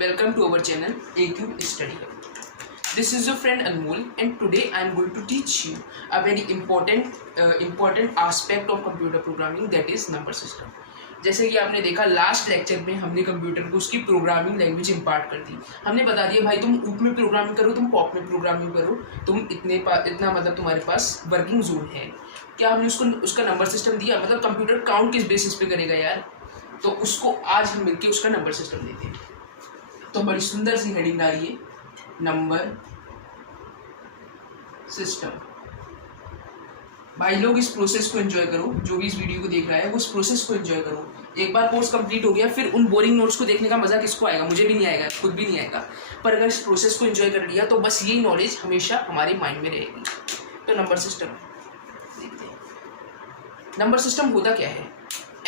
Welcome to our channel ACube Study Hub. This is your friend Anmol, and today I am going to teach you a very important aspect of computer programming, that is number system. जैसे कि आपने देखा last lecture में हमने computer को उसकी programming language impart कर दी। हमने बता दिया भाई तुम ऊप में प्रोग्रामिंग करो, तुम पॉप में प्रोग्रामिंग करो, तुम इतना मतलब तुम्हारे पास वर्किंग जोन है। क्या हमने उसका नंबर सिस्टम दिया? मतलब कंप्यूटर काउंट किस बेसिस पे करेगा यार, तो उसको आज हम मिलके उसका नंबर सिस्टम देते हैं। तो बड़ी सुंदर सी हेडिंग आ रही है, नंबर सिस्टम। भाई लोग इस प्रोसेस को एंजॉय करो, जो भी इस वीडियो को देख रहा है वो इस प्रोसेस को एंजॉय करो। एक बार कोर्स कंप्लीट हो गया फिर उन बोरिंग नोट्स को देखने का मजा किसको आएगा? मुझे भी नहीं आएगा, खुद भी नहीं आएगा। पर अगर इस प्रोसेस को एंजॉय कर लिया तो बस यही नॉलेज हमेशा हमारे माइंड में रहेगी। तो नंबर सिस्टम देखते हैं। नंबर सिस्टम होता क्या है?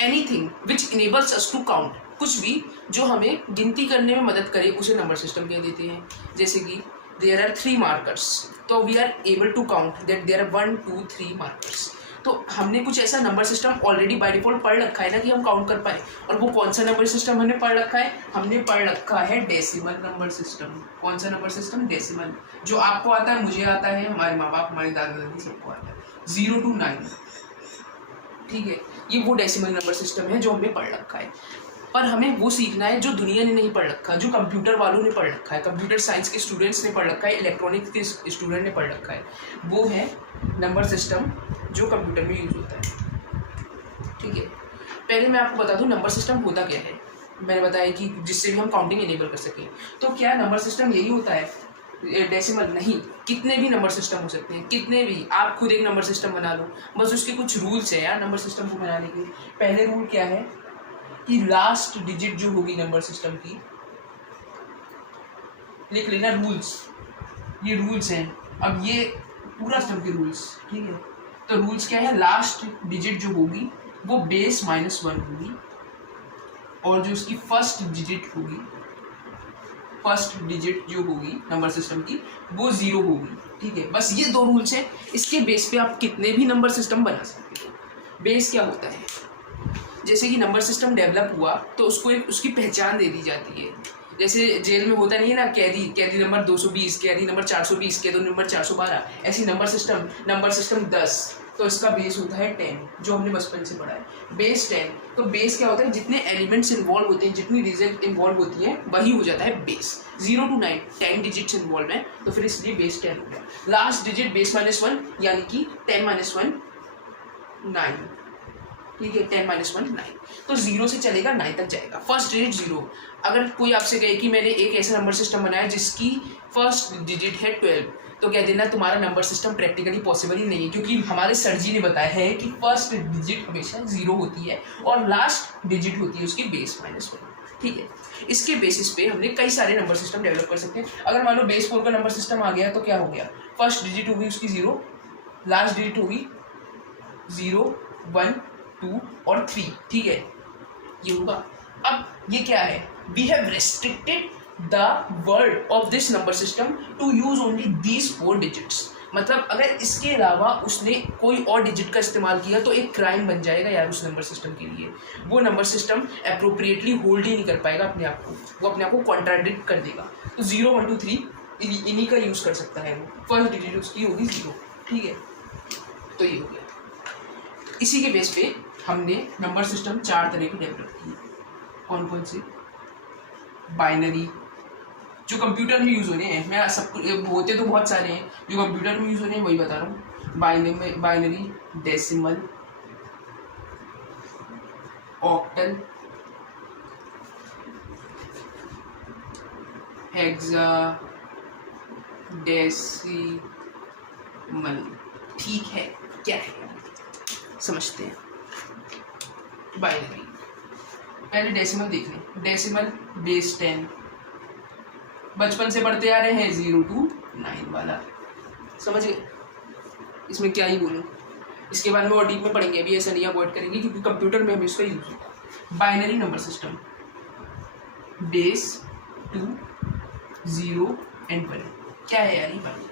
Anything which enables us to count, कुछ भी जो हमें गिनती करने में मदद करे उसे नंबर सिस्टम कह देते हैं। जैसे कि देयर आर 3 मार्कर्स, तो we are able to count that there are 1 2 3 markers. तो हमने कुछ ऐसा number system already by default पढ़ रखा है ना कि हम काउंट कर पाए। और वो कौन सा नंबर सिस्टम हमने पढ़ रखा है? हमने पढ़ रखा है डेसिमल नंबर सिस्टम। कौन सा नंबर सिस्टम? डेसिमल। जो आपको आता है, मुझे आता है, हमारे माँ बाप, हमारे दादा दादी सबको आता है। 0 to 9, ठीक है, ये वो डेसिमल नंबर सिस्टम है जो हमने पढ़ रखा है। पर हमें वो सीखना है जो दुनिया ने नहीं पढ़ रखा, जो कंप्यूटर वालों ने पढ़ रखा है, कंप्यूटर साइंस के स्टूडेंट्स ने पढ़ रखा है, इलेक्ट्रॉनिक्स के स्टूडेंट ने पढ़ रखा है। वो है नंबर सिस्टम जो कंप्यूटर में यूज होता है। ठीक है, पहले मैं आपको बता दूं नंबर सिस्टम होता क्या है। मैंने बताया कि जिससे भी हम काउंटिंग इनेबल कर सकें। तो क्या नंबर सिस्टम यही होता है? डेसिमल नहीं, कितने भी नंबर सिस्टम हो सकते हैं, कितने भी। आप खुद एक नंबर सिस्टम बना लो, बस उसके कुछ रूल्स है यार नंबर सिस्टम को बनाने के। पहले रूल क्या है कि लास्ट डिजिट जो होगी नंबर सिस्टम की, लिख लेना रूल्स, ये रूल्स हैं। अब ये पूरा सिस्टम के रूल्स, ठीक है। तो रूल्स क्या है? लास्ट डिजिट जो होगी वो बेस -1 होगी, और जो उसकी फर्स्ट डिजिट होगी, फर्स्ट डिजिट जो होगी नंबर सिस्टम की वो 0 होगी। ठीक है, बस ये 2 रूल्स हैं। इसके बेस पे आप कितने भी नंबर सिस्टम बना सकते हो। बेस क्या होता है? जैसे कि नंबर सिस्टम डेवलप हुआ तो उसको एक उसकी पहचान दे दी जाती है। जैसे जेल में होता नहीं है ना, कैदी नंबर 220, कैदी नंबर 420, कैदी नंबर 412, ऐसी नंबर सिस्टम 10। तो इसका बेस होता है 10, जो हमने बचपन से पढ़ा है, बेस 10। तो बेस क्या होता है? जितने एलिमेंट्स इन्वॉल्व होते हैं, जितनी डिजिट इन्वॉल्व होती हैं, वही हो जाता है बेस। 0 to 9 10 डिजिट्स इन्वॉल्व हैं, तो फिर इसलिए बेस 10 हो गया। लास्ट डिजिट बेस -1 यानी कि 10 - 1 9, ठीक है, 10 - 1 9। तो 0 से चलेगा 9 तक जाएगा, फर्स्ट डिजिट 0। अगर कोई आपसे कहे कि मैंने एक ऐसा नंबर सिस्टम बनाया जिसकी फर्स्ट डिजिट है 12, तो कह देना तुम्हारा नंबर सिस्टम प्रैक्टिकली पॉसिबल ही नहीं है, क्योंकि हमारे सर जी ने बताया है कि फर्स्ट डिजिट हमेशा 0 होती है और लास्ट डिजिट होती है उसकी बेस -1। ठीक है, इसके बेसिस पे हमने कई सारे नंबर सिस्टम डेवलप कर सकते हैं। अगर मान लो बेस 4 का नंबर सिस्टम आ गया तो क्या हो गया? फर्स्ट डिजिट होगी उसकी 0, लास्ट डिजिट होगी 0 1 2 और 3, ठीक है, ये होगा। अब ये क्या है? We have restricted the word of this number system to use only these 4 digits. मतलब अगर इसके अलावा उसने कोई और डिजिट का इस्तेमाल किया तो एक क्राइम बन जाएगा यार उस नंबर सिस्टम के लिए। वो नंबर सिस्टम अप्रोप्रिएटली होल्ड ही नहीं कर पाएगा अपने आप को, वो अपने आप को कॉन्ट्राडिक्ट कर देगा। तो 0 1 2 3 इन्हीं का यूज कर सकता है वो। फर्स्ट डिजिट उसकी होगी 0, ठीक है, तो ये हो गया। इसी के बेस पे हमने नंबर सिस्टम 4 तरह के डेवलप किए। कौन कौन से? बाइनरी, जो कंप्यूटर में यूज़ होने हैं, मैं सब होते तो बहुत सारे हैं, जो कंप्यूटर में यूज़ होने हैं वही बता रहा हूँ। Binary, decimal, octal, hexa decimal. ठीक है, क्या है समझते हैं। बाइनरी, पहले डेसिमल देख लें। डेसिमल बेस 10, बचपन से पढ़ते आ रहे हैं 0 to 9 वाला, समझ गए? इसमें क्या ही बोलूँ, इसके बारे में और डीप में पढ़ेंगे, अभी ऐसा नहीं अवॉइड करेंगे क्योंकि कंप्यूटर में हमें इसका यूज होता है। Binary number system, base 2 0 and 1। क्या है यार ये बाइनरी?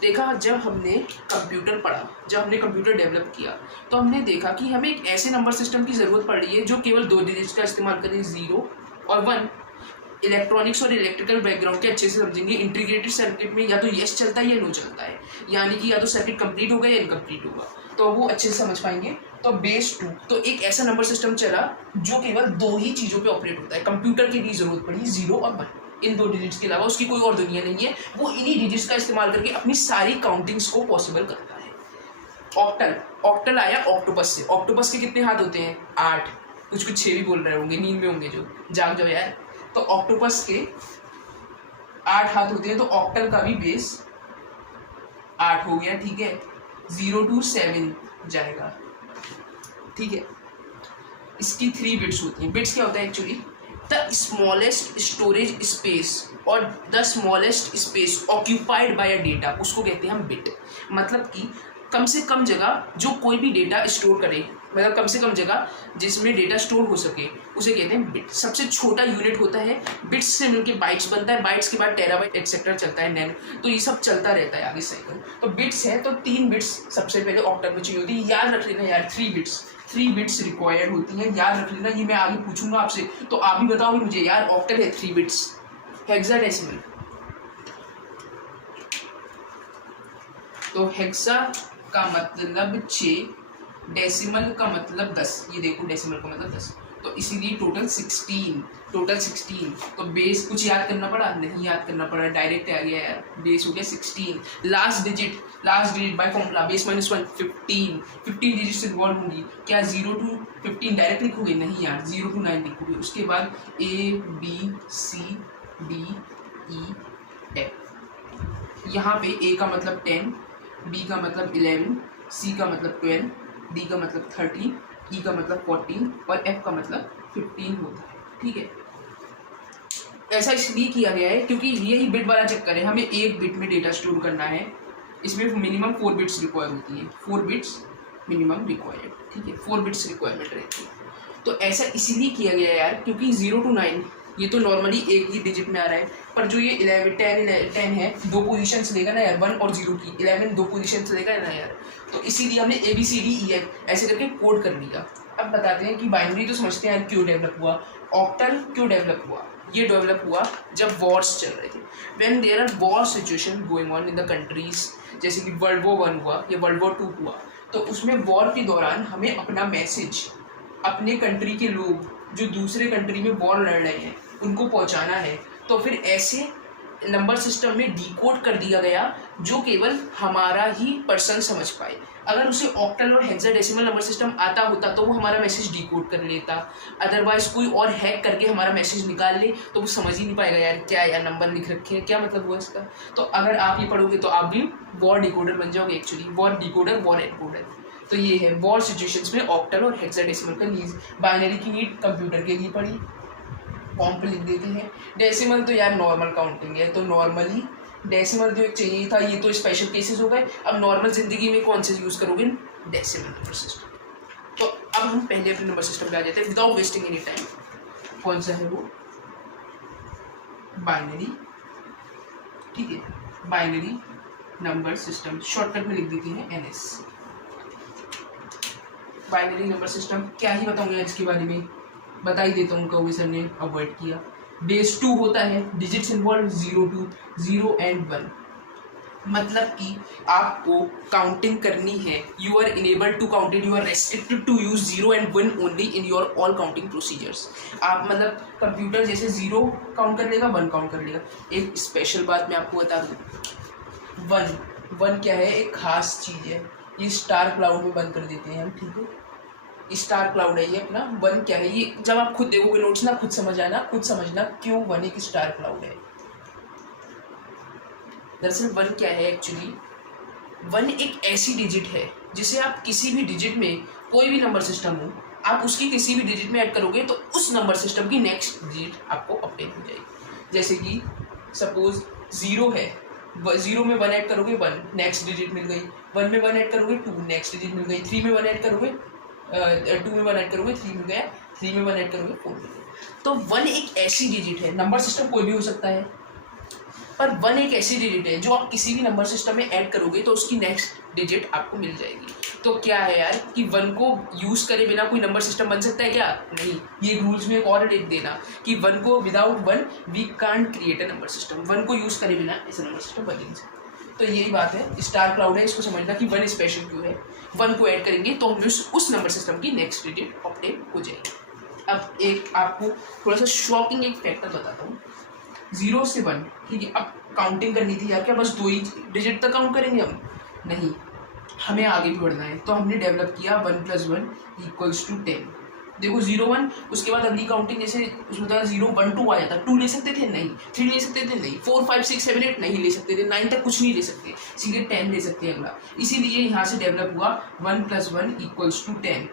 देखा, जब हमने कंप्यूटर पढ़ा, जब हमने कंप्यूटर डेवलप किया तो हमने देखा कि हमें एक ऐसे नंबर सिस्टम की ज़रूरत पड़ रही है जो केवल 2 डिजिट्स का इस्तेमाल करे, 0 और 1। इलेक्ट्रॉनिक्स और इलेक्ट्रिकल बैकग्राउंड के अच्छे से समझेंगे। इंटीग्रेटेड सर्किट में या तो येस चलता है या नो चलता है, यानी कि या तो सर्किट कंप्लीट होगा या इनकम्प्लीट होगा, तो वो अच्छे से समझ पाएंगे। तो बेस 2 तो एक ऐसा नंबर सिस्टम चला जो केवल 2 ही चीज़ों पे ऑपरेट होता है। कंप्यूटर की भी जरूरत पड़ी 0 और 1, इन 2 डिजिट्स के अलावा उसकी कोई और दुनिया नहीं है। वो इन्हीं डिजिट्स का इस्तेमाल करके अपनी सारी काउंटिंग्स को पॉसिबल करता है। ऑक्टल आया ऑक्टोपस से। ऑक्टोपस के कितने हाथ होते हैं? 8। कुछ 6 भी बोल रहे होंगे, नींद में होंगे जो, जाग जाओ यार। तो ऑक्टोपस के 8 हाथ होते हैं, तो ऑक्टल का भी बेस 8 हो गया, ठीक है। 0 to 7 जाएगा, ठीक है। इसकी 3 बिट्स होती हैं। बिट्स क्या होता है actually? The smallest storage space और the smallest space occupied by a data, उसको कहते हैं हम बिट। मतलब कि कम से कम जगह जो कोई भी डेटा स्टोर करे, मतलब कम से कम जगह जिसमें डेटा स्टोर हो सके, उसे कहते हैं बिट। सबसे छोटा यूनिट होता है, बिट्स से मिलके बाइट्स बनता है, बाइट्स के बाद टेराबाइट एक्सेट्रा चलता है, नैनो, तो ये सब चलता रहता है आगे साइकिल। तो बिट्स है, तो 3 बिट्स सबसे पहले ऑक्टल में चाहिए होती है। याद रख लेना यार, 3 बिट्स रिक्वायर्ड होती हैं, याद रख लेना। ये मैं आगे पूछूंगा आपसे, तो आप भी बताओगे मुझे यार ऑक्टल है 3 बिट्स। हेक्साडेसिमल, तो हेक्सा का मतलब 6, डेसिमल का मतलब 10। ये देखो डेसिमल का मतलब 10, तो इसीलिए टोटल 16। तो बेस कुछ याद करना पड़ा? नहीं याद करना पड़ा, डायरेक्ट आ गया यार, बेस हो गया 16। Last digit by formula base -1 15 digits involve होंगी। क्या 0 to 15 डायरेक्ट लिखोगे? नहीं यार, 0 to 9 लिखोगे। उसके बाद ABCDEF, यहाँ पे A का मतलब 10, B का मतलब 11, C का मतलब 12, D का मतलब 13, E का मतलब 14 और F का मतलब 15 होता है, ठीक है। ऐसा इसलिए किया गया है क्योंकि यही बिट वाला चक्कर है, हमें एक बिट में डेटा स्टोर करना है। इसमें मिनिमम 4 बिट्स रिक्वायर होती है, 4 बिट्स मिनिमम रिक्वायर्ड, ठीक है, 4 बिट्स रिक्वायरमेंट रहती है। तो ऐसा इसीलिए किया गया है यार, क्योंकि 0 to 9 ये तो नॉर्मली एक ही डिजिट में आ रहा है, पर जो ये 10 है, 2 पोजीशंस लेगा ना यार, 1 और 0 की। 11 2 पोजीशंस लेगा ना यार, तो इसीलिए हमने ABCDEF ऐसे करके कोड कर लिया। अब बताते हैं कि बाइनरी तो समझते हैं क्यों डेवलप हुआ, ऑक्टल क्यों डेवलप हुआ। ये डेवलप हुआ जब वॉर्स चल रहे थे, when there are war situation going on in the countries, जैसे कि वर्ल्ड वॉर 1 हुआ या वर्ल्ड वॉर 2 हुआ, तो उसमें वॉर के दौरान हमें अपना मैसेज अपने कंट्री के लोग जो दूसरे कंट्री में वॉर लड़ रहे हैं उनको पहुंचाना है। तो फिर ऐसे नंबर सिस्टम में डिकोड कर दिया गया जो केवल हमारा ही पर्सन समझ पाए। अगर उसे ऑक्टल और हेक्साडेसिमल नंबर सिस्टम आता होता तो वो हमारा मैसेज डिकोड कर लेता, अदरवाइज कोई और हैक करके हमारा मैसेज निकाल ले तो वो समझ ही नहीं पाएगा यार क्या यार नंबर लिख रखे हैं, क्या मतलब हुआ इसका। तो अगर आप ये पढ़ोगे तो आप भी वॉर डिकोडर बन जाओगे actually, war decoder, war encoder. तो ये है वॉर सिचुएशंस में ऑक्टल और हेक्साडेसिमल का नीड। बाइनरी की नीड कंप्यूटर के लिए पड़ी, फॉर्म पे लिख देते हैं। डेसिमल तो यार नॉर्मल काउंटिंग है, तो नॉर्मली डेसिमल जो एक चाहिए था, ये तो स्पेशल केसेस हो गए। अब नॉर्मल जिंदगी में कौन से यूज़ करोगे? Decimal number system. तो अब हम पहले अपने नंबर सिस्टम पे आ जाते हैं विदाउट वेस्टिंग एनी टाइम। कौन सा है वो? बाइनरी, ठीक है, बाइनरी नंबर सिस्टम, शॉर्टकट में लिख देते हैं NS। बाइनरी नंबर सिस्टम क्या ही बताऊंगा इसके बारे में, बता ही देता हूँ, कभी सर ने अवॉइड किया। बेस 2 होता है, डिजिट्स इन्वॉल्व 0 and 1, मतलब कि आपको काउंटिंग करनी है। You are enable to count it, you are restricted to use 0 and 1 only in your all counting procedures. आप मतलब कंप्यूटर जैसे 0 काउंट कर लेगा, 1 काउंट कर लेगा। एक स्पेशल बात मैं आपको बता दूँ, 1 क्या है, एक खास चीज़ है, ये स्टार क्लाउड में बंद कर देते हैं हम, ठीक है। स्टार क्लाउड है ये अपना। 1 क्या है, ये जब आप खुद देखोगे नोट्स ना, खुद समझना क्यों 1 एक स्टार क्लाउड है। दरअसल 1 क्या है एक्चुअली, 1 एक ऐसी डिजिट है जिसे आप किसी भी डिजिट में, कोई भी नंबर सिस्टम हो, आप उसकी किसी भी डिजिट में ऐड करोगे तो उस नंबर सिस्टम की नेक्स्ट डिजिट आपको अपडेट हो जाएगी। जैसे कि सपोज 0 है, 0 में 1 ऐड करोगे 1, नेक्स्ट डिजिट मिल गई। 1 में 1 ऐड करोगे 2, नेक्स्ट डिजिट मिल गई। 3 में 1 ऐड करोगे 2 में 1 ऐड करोगे 3 मिल गया। 3 में 1 ऐड करोगे 4 मिल गया। तो 1 एक ऐसी डिजिट है, नंबर सिस्टम कोई भी हो सकता है, पर 1 एक ऐसी डिजिट है जो आप किसी भी नंबर सिस्टम में ऐड करोगे तो उसकी नेक्स्ट डिजिट आपको मिल जाएगी। तो क्या है यार कि 1 को यूज़ करे बिना कोई नंबर सिस्टम बन सकता है क्या? नहीं। ये रूल्स में एक और लिख देना कि 1 को without 1 we can't create a number system. 1 को यूज़ करे बिना ऐसा नंबर सिस्टम बन नहीं सकता। तो यही बात है, स्टार क्राउड है, इसको समझना कि 1 स्पेशल क्यों है। 1 को ऐड करेंगे तो हमें उस नंबर सिस्टम की नेक्स्ट डिजिट ऑप्टेन हो जाएगी। अब एक आपको थोड़ा सा शॉकिंग एक फैक्टर बताता हूँ। 0 से 1, ठीक है। अब काउंटिंग करनी थी यार, क्या बस 2 ही डिजिट तक काउंट करेंगे हम? नहीं, हमें आगे भी बढ़ना है। तो हमने डेवलप किया 1 + 1 = 10। देखो 0 1, उसके बाद अगली काउंटिंग जैसे उसमें था 0 1 2 आ जाता। 2 ले सकते थे? नहीं। 3 ले सकते थे? नहीं। 4 5 6 7 8 नहीं ले सकते थे। 9 तक कुछ नहीं ले सकते, सीधे 10 ले सकते हैं अगला। इसीलिए यहाँ से डेवलप हुआ 1 + 1 = 10।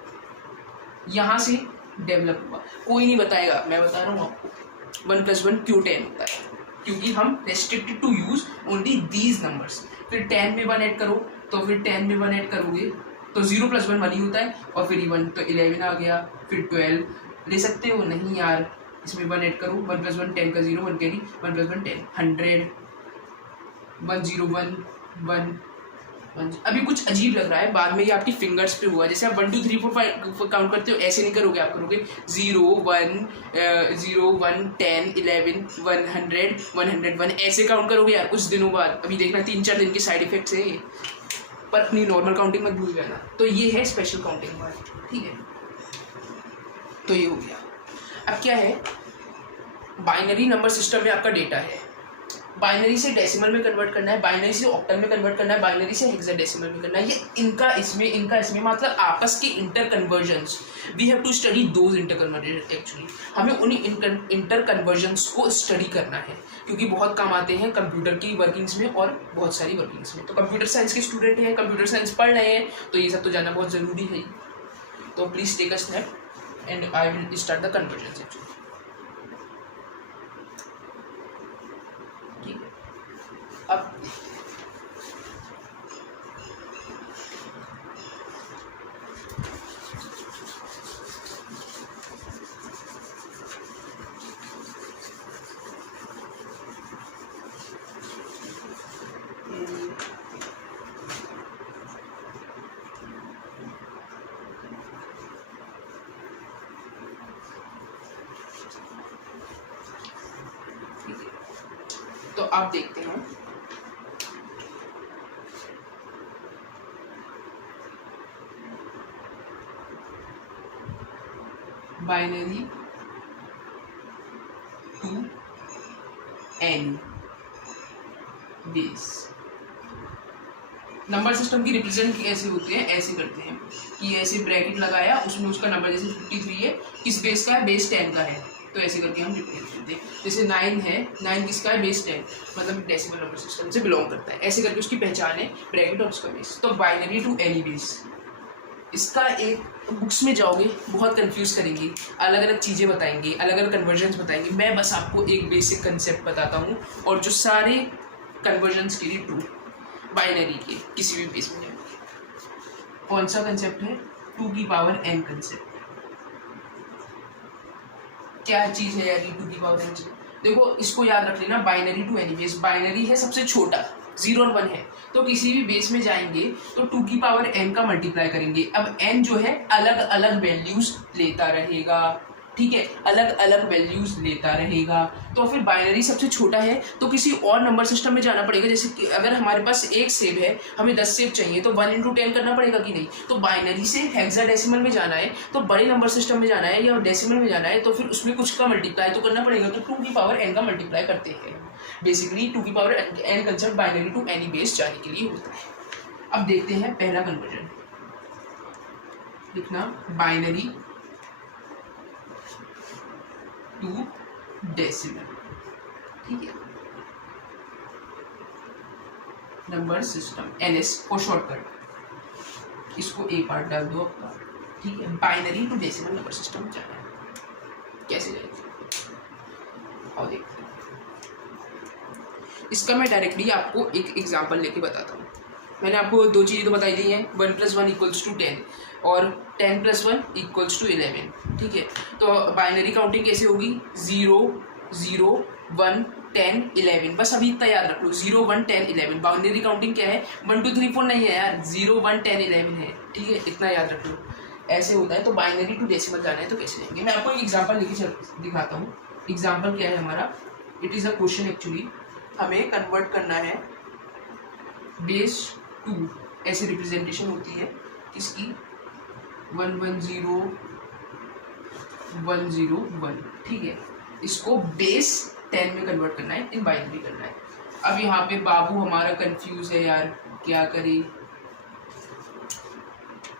यहाँ से डेवलप हुआ। कोई नहीं बताएगा, मैं बता रहा हूँ आपको 1 + 1 क्यों 10 होता है, क्योंकि हम restricted to use only these numbers. फिर 10 में 1 ऐड करो तो फिर 10 में 1 ऐड करोगे तो 0 + 1 1 ही होता है, और फिर 1 तो 11 आ गया। फिर 12 ले सकते हो? नहीं यार, इसमें 1 ऐड करो। 1 + 1 10 का 0 1 कैरी, 1 + 1 10 100 1 0 1 1 1। अभी कुछ अजीब लग रहा है, बाद में ये आपकी फिंगर्स पे हुआ। जैसे आप 1 2 3 4 5 काउंट करते हो, ऐसे नहीं करोगे। आप करोगे 0 1 0 1 10 11 100 101 ऐसे काउंट करोगे यार कुछ दिनों बाद। अभी देखना 3-4 दिन के साइड इफेक्ट्स है ये, पर अपनी नॉर्मल काउंटिंग मत भूल जाना। तो ये है स्पेशल काउंटिंग वाली, ठीक है। तो ये हो गया। अब क्या है, बाइनरी नंबर सिस्टम में आपका डेटा है। बाइनरी से डेसिमल में कन्वर्ट करना है, बाइनरी से ऑक्टल में कन्वर्ट करना है, बाइनरी से हेक्साडेसिमल में करना है। ये इनका इसमें मतलब आपस के inter conversions. We have to study those inter conversion. Actually हमें उन्हीं इंटर कन्वर्जन्स को स्टडी करना है, क्योंकि बहुत काम आते हैं कंप्यूटर की वर्किंग्स में और बहुत सारी वर्किंग्स में। तो कंप्यूटर साइंस के स्टूडेंट हैं, कंप्यूटर साइंस पढ़ रहे हैं, तो ये सब तो जानना बहुत ज़रूरी है। तो please take a snap and I will start the conversions actually. अब तो आप देखते हैं binary to any base. Number system की रिप्रेजेंट कैसे होते हैं? ऐसे करते हैं कि ऐसे ब्रैकेट लगाया, उसमें उसका नंबर जैसे 53 है, किस बेस का है? बेस 10 का है। तो ऐसे करके हम रिप्रेजेंट करते हैं। जैसे 9 है, 9 किसका है? बेस 10, मतलब डेसिमल नंबर सिस्टम से बिलोंग करता है। ऐसे करके उसकी पहचान है, ब्रैकेट और उसका बेस। तो बाइनरी टू एनी बेस, इसका एक बुक्स में जाओगे बहुत कंफ्यूज करेंगे, अलग अलग चीज़ें बताएंगे, अलग अलग कन्वर्जन्स बताएंगे। मैं बस आपको एक बेसिक कंसेप्ट बताता हूँ, और जो सारे कन्वर्जन्स के लिए ट्रू बाइनरी के किसी भी बेस में जाएंगे। कौन सा कंसेप्ट है? 2n concept. क्या चीज़ है यार 2n? देखो इसको याद रख लेना, बाइनरी टू एनी बेस। बाइनरी है सबसे छोटा, 0 और 1 है, तो किसी भी बेस में जाएंगे तो 2n का मल्टीप्लाई करेंगे। अब n जो है अलग अलग वैल्यूज लेता रहेगा, ठीक है, अलग अलग वैल्यूज लेता रहेगा। तो फिर बाइनरी सबसे छोटा है तो किसी और नंबर सिस्टम में जाना पड़ेगा। जैसे कि अगर हमारे पास एक सेब है, हमें 10 सेब चाहिए, तो 1 × 10 करना पड़ेगा कि नहीं? तो बाइनरी से हेक्साडेसिमल में जाना है, तो बड़े नंबर सिस्टम में जाना है या डेसिमल में जाना है, तो फिर उसमें कुछ का मल्टीप्लाई तो करना पड़ेगा। तो 2n का मल्टीप्लाई करते हैं। Basically 2n concept binary to any base जाने के लिए होता है। अब देखते हैं पहला कन्वर्जन। लिखना बाइनरी टू डेसिमल, ठीक है, नंबर सिस्टम NS को शॉर्टकट, इसको एक पार्ट डाल दो आपका, ठीक है। Binary to decimal number system जाना है, कैसे जाएगा और देखते हैं। इसका मैं डायरेक्टली आपको एक एग्जांपल लेके बताता हूँ। मैंने आपको 2 चीज़ें तो बताई दी हैं, 1 + 1 = 10 और 10 + 1 = 11, ठीक है। तो बाइनरी काउंटिंग कैसे होगी? 0 0 1 10 11, बस अभी इतना याद रख लो, 0 1 10 11। बाइनरी काउंटिंग क्या है, 1 2 3 4 नहीं है यार, 0 1 10 11 है, ठीक है, इतना याद रख लो। ऐसे होता है। तो बाइनरी टू डेसिमल जाना है तो कैसे जाएंगे, मैं आपको एक एग्जांपल लेके चल दिखाता हूँ। एग्जांपल क्या है हमारा, it is a question actually, हमें कन्वर्ट करना है बेस 2, ऐसे रिप्रेजेंटेशन होती है इसकी 1 1 0 1 0 1, ठीक है। इसको बेस 10 में कन्वर्ट करना है, इन बाइनरी करना है। अब यहाँ पे बाबू हमारा कंफ्यूज है यार, क्या करे,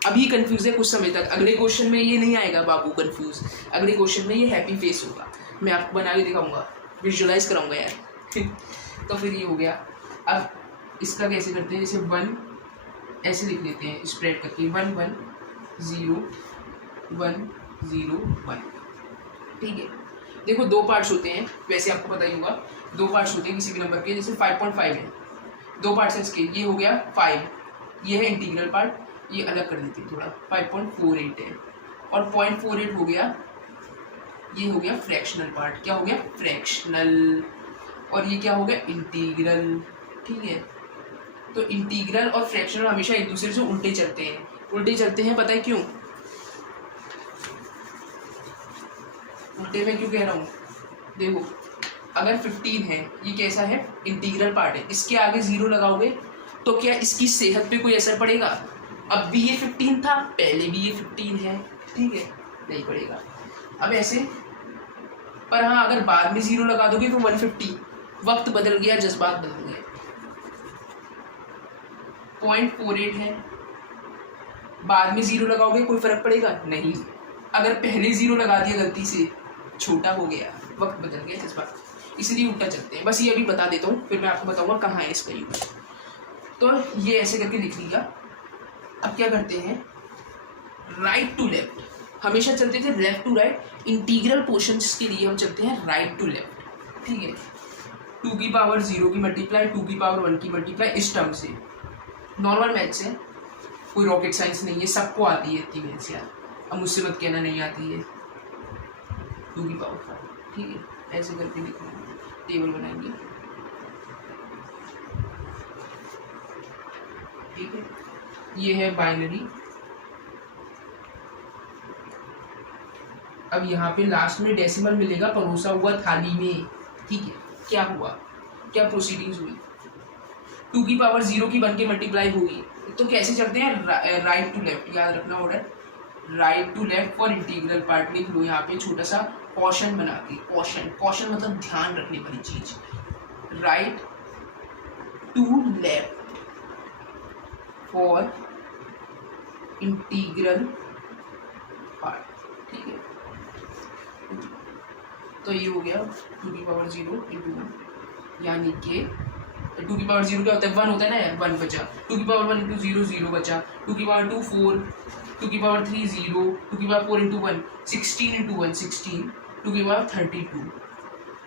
अभी कंफ्यूज है कुछ समय तक, अगले क्वेश्चन में ये नहीं आएगा बाबू कंफ्यूज, अगले क्वेश्चन में ये हैप्पी फेस होगा, मैं आपको बना के दिखाऊंगा, विजुअलाइज कराऊंगा यार तो फिर ये हो गया। अब इसका कैसे करते हैं, जैसे 1 ऐसे लिख लेते हैं स्प्रेड करके, 1 1 0 1 0 1, ठीक है। देखो दो पार्ट्स होते हैं, वैसे आपको पता ही होगा, दो पार्ट्स होते हैं किसी भी नंबर के, जैसे 5.5 है, दो पार्ट्स हैं इसके, ये हो गया 5, ये है इंटीग्रल पार्ट, ये अलग कर देते हैं थोड़ा, 5.48 है, और 0.48 हो गया, ये हो गया फ्रैक्शनल पार्ट, क्या हो गया फ्रैक्शनल, और ये क्या हो गया इंटीग्रल, ठीक है। तो इंटीग्रल और फ्रैक्शनल हमेशा एक दूसरे से उल्टे चलते हैं, उल्टे चलते हैं, पता है क्यों, उल्टे में क्यों कह रहा हूँ, देखो अगर 15 है, ये कैसा है इंटीग्रल पार्ट है, इसके आगे 0 लगाओगे तो क्या इसकी सेहत पे कोई असर पड़ेगा, अब भी ये 15 था, पहले भी ये 15 है, ठीक है, नहीं पड़ेगा। अब ऐसे, पर हाँ अगर बाद में 0 लगा दोगे तो 150, वक्त बदल गया, जज्बात बदल गए। 0.48 है, बाद में 0 लगाओगे कोई फर्क पड़ेगा नहीं, अगर पहले 0 लगा दिया गलती से, छोटा हो गया, वक्त बदल गया, जज्बात, इसलिए उल्टा चलते हैं। बस ये अभी बता देता हूँ, फिर मैं आपको बताऊंगा कहाँ है इसका यूज। तो ये ऐसे करके लिख लिया। अब क्या करते हैं, राइट टू लेफ्ट, हमेशा चलते थे left to right, integral portions के लिए हम चलते हैं राइट टू लेफ्ट, ठीक है। 2 की पावर 0 की मल्टीप्लाई, 2 की पावर 1 की मल्टीप्लाई, इस टर्म से, नॉर्मल मैथ्स है, कोई रॉकेट साइंस नहीं है, सबको आती है इतनी मैथ्स यार, अब मुझसे मत कहना नहीं आती है। 2 की पावर 5, ठीक है, ऐसे करके लिखना है, टेबल बनाएंगे, ठीक है। ये है बाइनरी। अब यहाँ पे लास्ट में डेसिमल मिलेगा परोसा हुआ थाली में, ठीक है। क्या हुआ, क्या प्रोसीडिंग्स हुई, 2 की पावर 0 की 1 के मल्टीप्लाई होगी, तो कैसे चलते हैं राइट टू लेफ्ट, याद रखना order, right to left for integral part लिख लो यहाँ पे छोटा सा कॉशन बना के, कॉशन मतलब ध्यान रखने वाली चीज, right to left for integral part, ठीक है। तो ये हो गया 2 की पावर 0 इंटू 1, यानी कि 2 की पावर 0 क्या होता है, 1 होता है ना यार, 1 बचा, 2 की पावर 1 इंटू 0 0 बचा, 2 की पावर 2 4, 2 की पावर 3 0, 2 की पावर 4 इंटू 1 16 इंटू 1 16, 2 की पावर 32।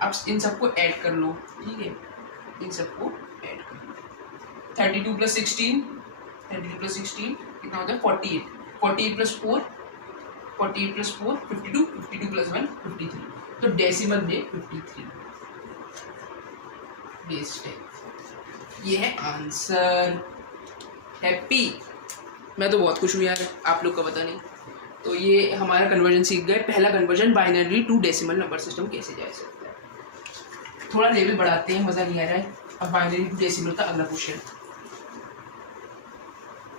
अब इन सबको ऐड कर लो, ठीक है, इन सबको ऐड कर लो, 32 प्लस 16, 32 प्लस 16 कितना होता है 48, 48 प्लस 4, 48 प्लस 4 52, 52 प्लस 1 53, तो डेसिमल में 53 बेस 10, ये है आंसर। हैप्पी, मैं तो बहुत खुश हूँ यार, आप लोग का पता नहीं। तो ये हमारा कन्वर्जन सीख गए, पहला conversion binary to decimal number system कैसे जा सकता है। थोड़ा लेवल बढ़ाते हैं, मज़ा नहीं आ रहा है। अब बाइनरी टू डेसिमल का अगला क्वेश्चन,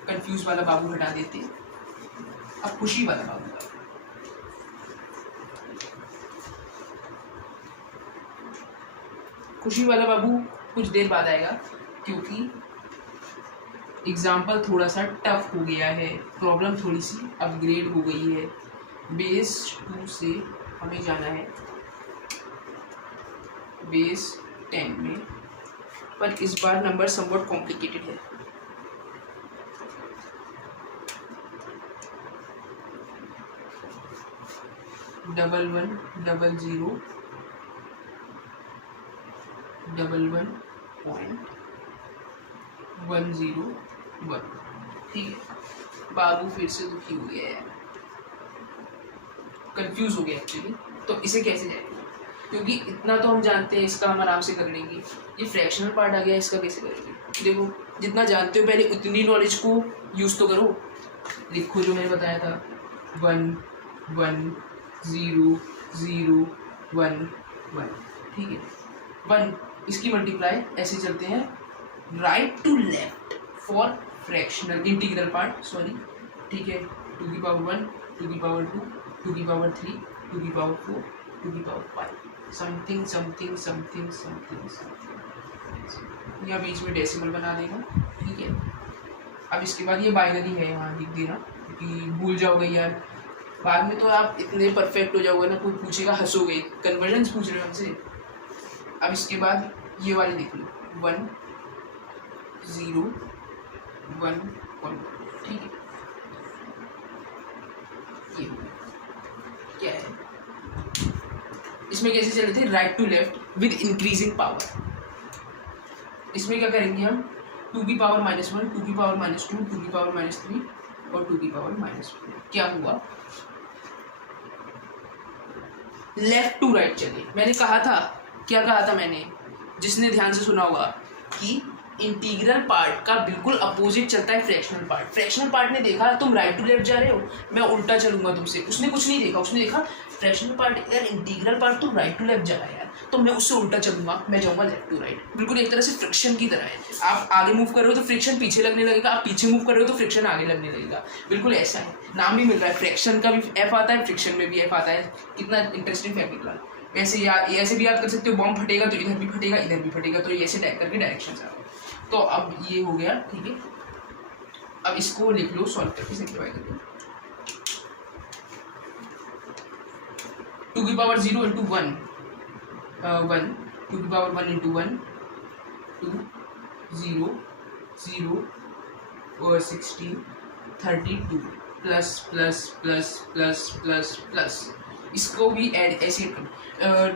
कंफ्यूज वाला बाबू हटा देते हैं, अब खुशी वाला बाबू। खुशी वाला बाबू कुछ देर बाद आएगा, क्योंकि एग्जाम्पल थोड़ा सा टफ हो गया है, प्रॉब्लम थोड़ी सी अपग्रेड हो गई है। बेस 2 से हमें जाना है बेस 10 में, पर इस बार नंबर समवट कॉम्प्लिकेटेड है। डबल 1 0 11.101, ठीक है। बाबू फिर से दुखी हो गया है, कंफ्यूज हो गया एक्चुअली। तो इसे कैसे जाएगा, क्योंकि इतना तो हम जानते हैं, इसका हम आराम से कर लेंगे। ये फ्रैक्शनल पार्ट आ गया, इसका कैसे करेंगे? देखो, जितना जानते हो पहले उतनी नॉलेज को यूज़ तो करो। लिखो जो मैंने बताया था, 1 1 0 0 1 1, ठीक है। 1 इसकी मल्टीप्लाई ऐसे चलते हैं right to left for fractional integral part, sorry, ठीक है। 2 की पावर 1, 2 की पावर 2, 2 की पावर 3, 2 की पावर 4, 2 की power 5, something something something something something, या बीच में डेसिमल बना देगा, ठीक है। अब इसके बाद ये बाइनरी है, यहाँ लिख देना, क्योंकि भूल जाओगे यार, बाद में तो आप इतने परफेक्ट हो जाओगे ना, कोई पूछेगा हंसोगे, कन्वर्जेंस पूछ रहे हो हमसे। अब इसके बाद ये वाले देख लो, 1 0 1 1, ठीक है। ये क्या है, इसमें कैसे चले थे? Right to left with increasing power. इसमें क्या करेंगे हम? 2 की पावर -1, 2 की पावर -2, 2 की पावर -3 और 2 की पावर -4। क्या हुआ? लेफ्ट टू राइट चले। मैंने कहा था, क्या कहा था मैंने, जिसने ध्यान से सुना होगा, कि इंटीग्रल पार्ट का बिल्कुल अपोजिट चलता है फ्रैक्शनल पार्ट। फ्रैक्शनल पार्ट ने देखा तुम राइट टू लेफ्ट जा रहे हो, मैं उल्टा चलूंगा तुमसे। उसने कुछ नहीं देखा, उसने देखा फ्रैक्शनल पार्ट यार, इंटीग्रल पार्ट तो राइट टू लेफ्ट जा रहा है यार, तो मैं उससे उल्टा चलूंगा, मैं जाऊंगा लेफ्ट टू राइट। बिल्कुल एक तरह से फ्रिक्शन की तरह है। आप आगे मूव कर रहे हो तो फ्रिक्शन पीछे लगने लगेगा, आप पीछे मूव कर रहे हो तो फ्रिक्शन आगे लगने लगेगा। बिल्कुल ऐसा है, नाम भी मिल रहा है, फ्रैक्शन का भी एफ आता है, फ्रिक्शन में भी एफ आता है। कितना इंटरेस्टिंग फैक्ट निकला। वैसे ऐसे भी याद कर सकते हो, बॉम्ब फटेगा तो इधर भी फटेगा, इधर भी फटेगा, तो ऐसे टाइप करके डायरेक्शन आ रहा है। तो अब ये हो गया, ठीक है। अब इसको लिख लो, सॉल्व करके सिंप्लीफाई कर लो। 2 की पावर 0 इंटू 1 1, 2 की पावर 1 इंटू 1 2 0 0 और 16 32 plus plus plus plus plus plus, इसको भी ऐड ऐसे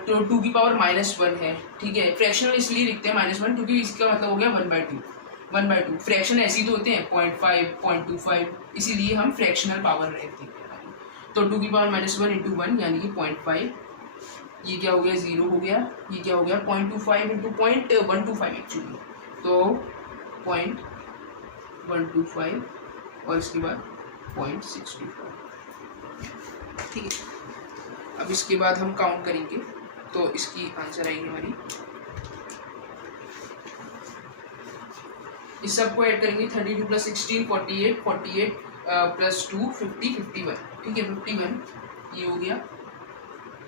तो 2 की पावर -1 है, ठीक है। फ्रैक्शनल इसलिए लिखते हैं -1 क्योंकि इसका मतलब हो गया 1/2। फ्रैक्शन ऐसे ही तो होते हैं 0.5 0.25, इसीलिए हम फ्रैक्शनल पावर रहते हैं। तो 2 की पावर -1 इंटू 1 यानी कि 0.5, ये क्या हो गया 0 हो गया, ये क्या हो गया 0.25 इंटू 0.125 एक्चुअली, तो 0.125 और इसके बाद 0.625, ठीक है। अब इसके बाद हम काउंट करेंगे तो इसकी आंसर आएगी हमारी, इस सबको ऐड करेंगे 32 + 16 48 48 + 2 50 51, ठीक है। 51 ये हो गया,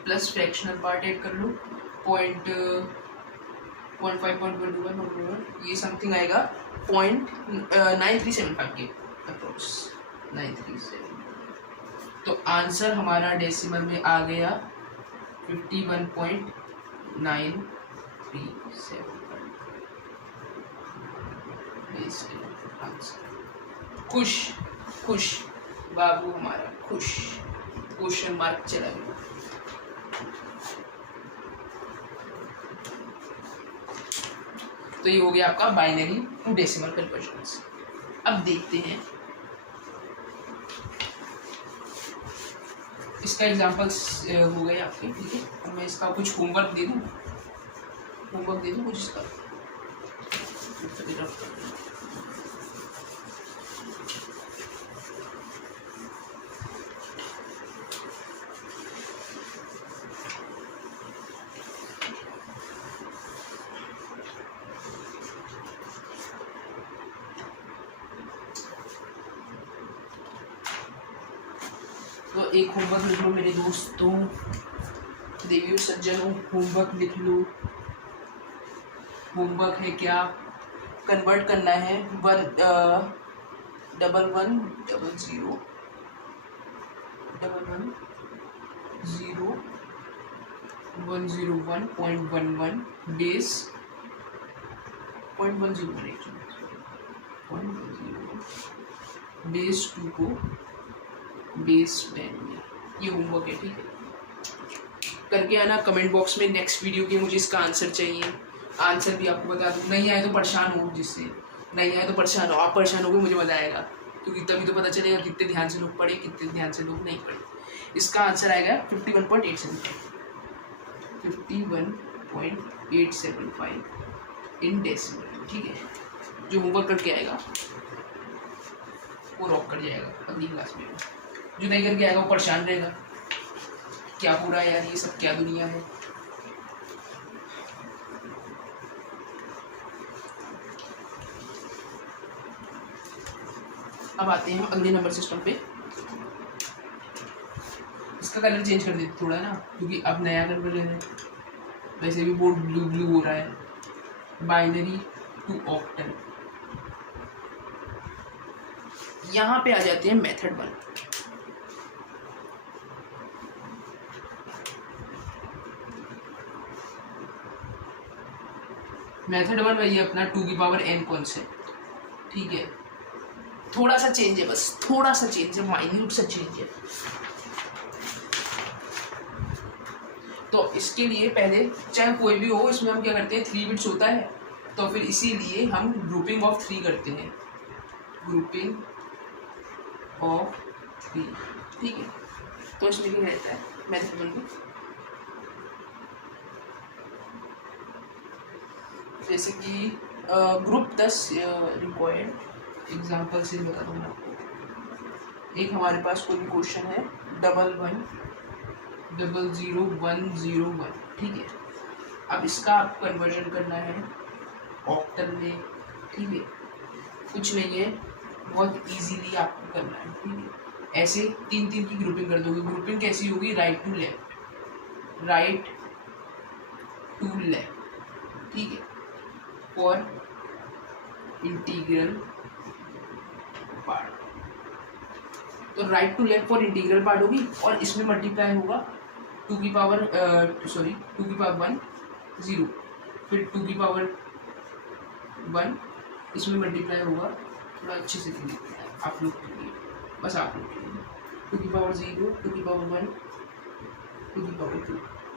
प्लस फ्रैक्शनल पार्ट ऐड कर लो 0.5 ये समथिंग आएगा 0.9375 के अप्रोक्स 937। तो आंसर हमारा डेसिमल में आ गया 51.937 आंसर। खुश खुश बाबू हमारा खुश, क्वेश्चन मार्क चला गया। तो ये हो गया आपका बाइनरी टू डेसिमल कन्वर्जन्स। अब देखते हैं इसका एग्जांपल्स हो गए आपके, ठीक है। अब मैं इसका कुछ होमवर्क दे दूँ कुछ इसका, तो एक होमवर्क लिख लो मेरे दोस्तों, देवियों सज्जनों, होमवर्क लिख लो। होमवर्क है क्या? कन्वर्ट करना है 1110001.11 बेस 0.101 बेस 2 को बेस 10 में, ये होमवर्क है, ठीक है। करके आना कमेंट बॉक्स में नेक्स्ट वीडियो के मुझे इसका आंसर चाहिए। आंसर भी आपको बता दूँ, नहीं आए तो परेशान हो, जिससे नहीं आए तो परेशान हो, आप परेशान होगे मुझे मज़ा आएगा, क्योंकि तभी तो पता चलेगा कितने ध्यान से लोग पढ़े, कितने ध्यान से लोग नहीं पढ़े। इसका आंसर आएगा 51.875। 51.875 इन डेसिमल। ठीक है, जो होमवर्क करके आएगा वो रॉक कर जाएगा अगली क्लास में, जो नहीं करके आएगा वो परेशान रहेगा, क्या हो रहा है यार, ये सब क्या दुनिया है। अब आते हैं हम अगले नंबर सिस्टम पे। इसका कलर चेंज कर देते थोड़ा ना, क्योंकि अब नया कन्वर्जन है, वैसे भी बोर्ड ब्लू ब्लू हो रहा है। बाइनरी टू ऑक्टल, यहाँ पे आ जाते हैं मेथड 1। मेथड 1 वही है अपना 2 की पावर n कॉन्सेप्ट। ठीक है, थोड़ा सा चेंज है, बस थोड़ा सा चेंज है, माइन्यूट सा चेंज है। तो इसके लिए पहले चाहे कोई भी हो, इसमें हम क्या करते हैं, 3 बिट्स होता है, तो फिर इसीलिए हम ग्रुपिंग ऑफ 3 करते हैं, ग्रुपिंग ऑफ 3। ठीक है, तो इसमें क्या रहता है मेथड 1 में, जैसे कि ग्रुप 10 रिक्वायर्ड, एग्जाम्पल से बता दूँ मैं आपको। एक हमारे पास कोई भी क्वेश्चन है 11000101। ठीक है, अब इसका आपको कन्वर्जन करना है ऑक्टल में। ठीक है, कुछ नहीं है, बहुत इजीली आपको करना है। ठीक है, ऐसे 3-3 की ग्रुपिंग कर दोगे। ग्रुपिंग कैसी होगी, right to left, right to left. ठीक है, फॉर इंटीग्रल पार्ट, तो right to left for integral part होगी, और इसमें मल्टीप्लाई होगा 2 की पावर 1 0, फिर 2 की पावर 1, इसमें मल्टीप्लाई होगा, थोड़ा अच्छे से लिखते हैं आप लोग के लिए, बस आप लोग के लिए, 2 की पावर 0, 2 की पावर 1, 2 की पावर 2।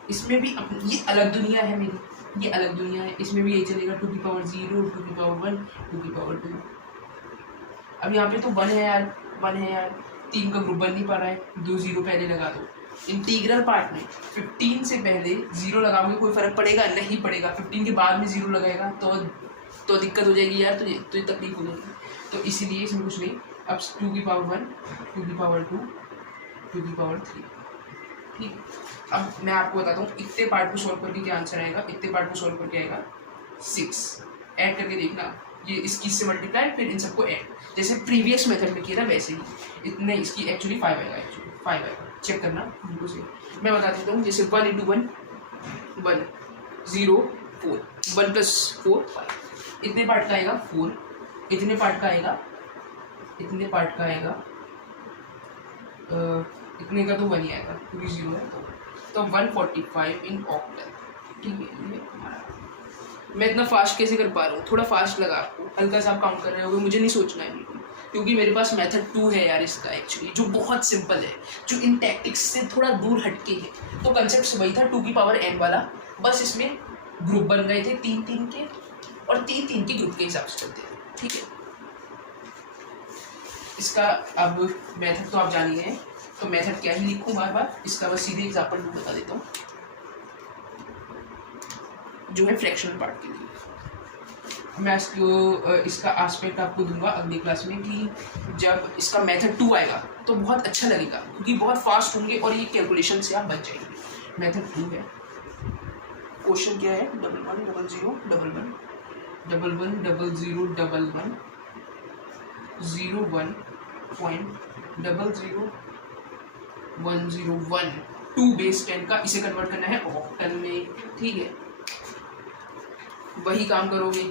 इसमें भी ये अलग दुनिया है मेरी, ये अलग दुनिया है, इसमें भी यही चलेगा, 2 की पावर 0, 2 की पावर 1, 2 की पावर 2। अब यहाँ पे तो 1 है यार, 1 है यार, 3 का ग्रुप बन नहीं पा रहा है, 2 0 पहले लगा दो। इंटीग्रल पार्ट में 15 से पहले 0 लगाओगे कोई फर्क पड़ेगा नहीं पड़ेगा, 15 के बाद में 0 लगाएगा तो दिक्कत हो जाएगी यार, तो ये तकलीफ हो जाएगी, तो इसीलिए इसमें कुछ नहीं। अब 2 की पावर 1, 2 की पावर 2, 2 की पावर 3। ठीक, अब मैं आपको बताता हूँ इतने पार्ट को सॉल्व करके क्या आंसर आएगा, इतने पार्ट को सॉल्व करके आएगा 6। ऐड करके देखना, ये इसकी से मल्टीप्लाई, फिर इन सबको ऐड, जैसे प्रीवियस मेथड में किया था वैसे ही। इतने इसकी एक्चुअली 5 आएगा, एक्चुअली 5 आएगा, चेक करना बिल्कुल सही। मैं बता देता हूँ, जैसे 1 × 1 1 0 4, 1 + 4 5, इतने पार्ट का आएगा 4, इतने पार्ट का आएगा, इतने पार्ट का आएगा, इतने का तो 1 ही आएगा क्योंकि 0 है, तो 145 इन ऑक्टल। ठीक है, ये हमारा, मैं इतना फास्ट कैसे कर पा रहा हूँ, थोड़ा फास्ट लगा आपको, हल्का सा आप काउंट कर रहे होगे, मुझे नहीं सोचना है बिल्कुल, क्योंकि मेरे पास मेथड 2 है यार इसका एक्चुअली, जो बहुत सिंपल है, जो इन टैक्टिक्स से थोड़ा दूर हटके है। तो कंसेप्ट वही था 2 की पावर n वाला, बस इसमें ग्रुप बन गए थे 3-3 के, और 3-3 के ग्रुप के हिसाब से चलते थे। ठीक है, इसका अब मेथड तो आप जानिए हैं, तो मेथड क्या ही लिखूँ बार बार, इसका बस सीधे एग्जाम्पल बता देता हूँ, जो है फ्रैक्शनल पार्ट के लिए। मैं इसका एस्पेक्ट आपको दूंगा अगली क्लास में, कि जब इसका मेथड 2 आएगा तो बहुत अच्छा लगेगा, क्योंकि बहुत फास्ट होंगे और ये कैलकुलेशन से आप बच जाएंगे। मेथड 2 है, क्वेश्चन क्या है, 110011 110011 01.00101 2 बेस 10 का, इसे कन्वर्ट करना है ऑक्टल में। ठीक है, वही काम करोगे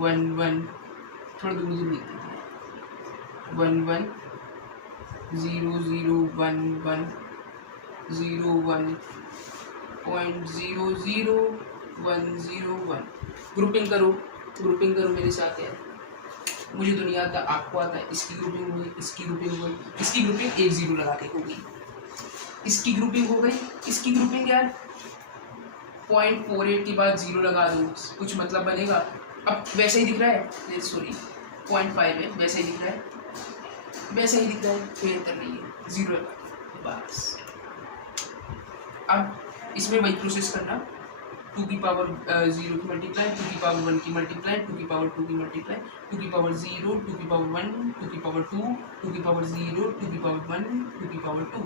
1 1, थोड़ा दूर दूर लिखते हैं, 1 1 0 0 1 1 0 1.00101। ग्रुपिंग करो, ग्रुपिंग करो मेरे साथ यार, मुझे तो नहीं आता, आपको आता है। इसकी ग्रुपिंग हुई, इसकी ग्रुपिंग हुई, इसकी ग्रुपिंग 1 0 लगा के होगी, इसकी ग्रुपिंग हो गई, इसकी ग्रुपिंग यार 0.48 के बाद 0 लगा दो, कुछ मतलब बनेगा। अब वैसे ही दिख रहा है, सॉरी 0.5 है, वैसे ही दिख रहा है, वैसे ही दिख रहा है, क्लियर कर लीजिए 0 बस। अब इसमें वही प्रोसेस करना, 2 की पावर 0 की मल्टीप्लाई, 2 की पावर 1 की मल्टीप्लाई, 2 की पावर 2 की मल्टीप्लाई, 2 की पावर 0, 2 की पावर 1, 2 की पावर 2, 2 की पावर 0, 2 की पावर 1, 2 की पावर 2।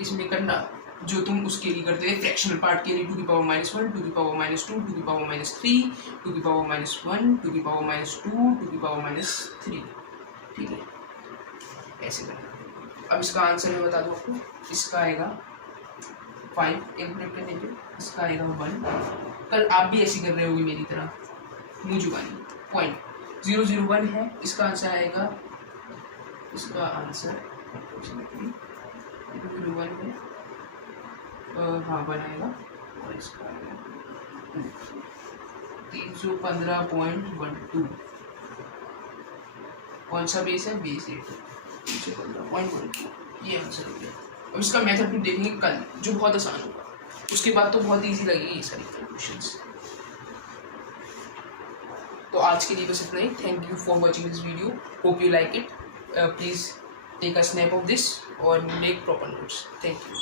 इसमें करना जो तुम उसके लिए करते हैं फ्रैक्शनल पार्ट के लिए, 2 की पावर -1, 2 की पावर -2, 2 की पावर -3, 2 की पावर -1, 2 की पावर -2, 2 की पावर -3। ठीक है, ऐसे करना। अब इसका आंसर मैं बता दूँ आपको, इसका आएगा 5 कैलकुलेट करने पे, इसका आएगा 1। कल आप भी ऐसी कर रहे होगे मेरी तरह, मुँह झुकानी। 0.001 है, इसका आंसर आएगा, इसका आंसर 0.01 है, हाँ 1 आएगा, और इसका आएगा 315.12। कौन सा बेस है? बेस 8, 315.12, ये आंसर हो गया। अब इसका मेथड भी देखेंगे कल, जो बहुत आसान होगा, उसके बाद तो बहुत इजी लगेगी ये सारी क्वेश्चंस। तो आज के लिए बस इतना ही। Thank you for watching this video, hope you like it. Please take a snap of this और make proper notes. Thank you.